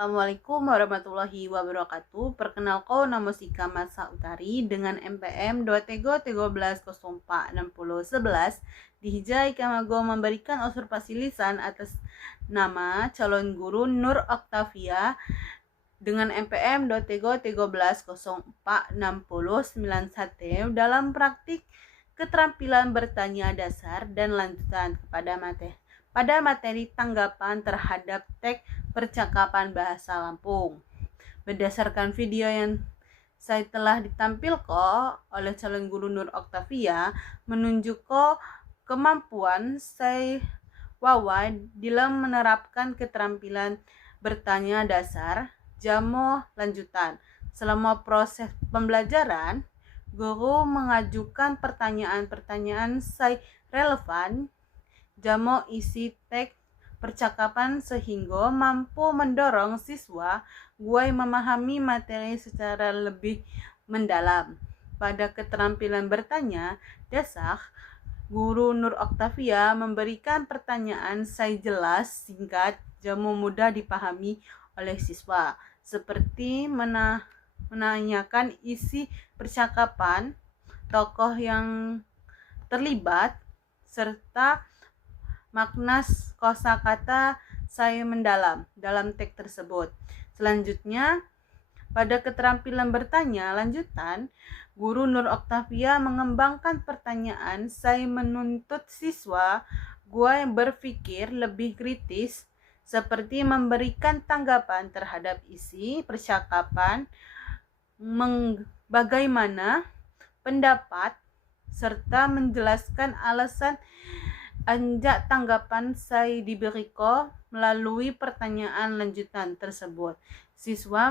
Assalamualaikum warahmatullahi wabarakatuh. Perkenalkan, nama Sika Masa Utari dengan MPM 2313046011. Dihijai Kamago memberikan observasi lisan atas nama calon guru Nur Oktavia dengan MPM 2313046091 dalam praktik keterampilan bertanya dasar dan lanjutan pada materi tanggapan terhadap teks percakapan bahasa Lampung. Berdasarkan video yang saya telah ditampilkan oleh calon guru Nur Oktavia menunjukkan kemampuan saya Wawa dalam menerapkan keterampilan bertanya dasar jamo lanjutan. Selama proses pembelajaran, guru mengajukan pertanyaan-pertanyaan saya relevan jamo isi teks percakapan sehingga mampu mendorong siswa gue memahami materi secara lebih mendalam. Pada keterampilan bertanya dasar, Guru Nur Oktavia memberikan pertanyaan saya jelas, singkat, jamo mudah dipahami oleh siswa, seperti menanyakan isi percakapan, tokoh yang terlibat, serta makna kosakata saya mendalam dalam teks tersebut. Selanjutnya, pada keterampilan bertanya lanjutan, Guru Nur Oktavia mengembangkan pertanyaan saya menuntut siswa gue berpikir lebih kritis, seperti memberikan tanggapan terhadap isi percakapan, bagaimana pendapat, serta menjelaskan alasan anjak tanggapan saya diberikan melalui pertanyaan lanjutan tersebut. Siswa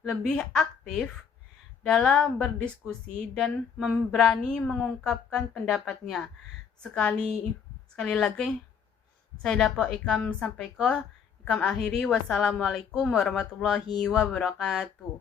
lebih aktif dalam berdiskusi dan berani mengungkapkan pendapatnya. Sekali lagi saya dapat ikam sampaikan, ikam akhiri. Wassalamualaikum warahmatullahi wabarakatuh.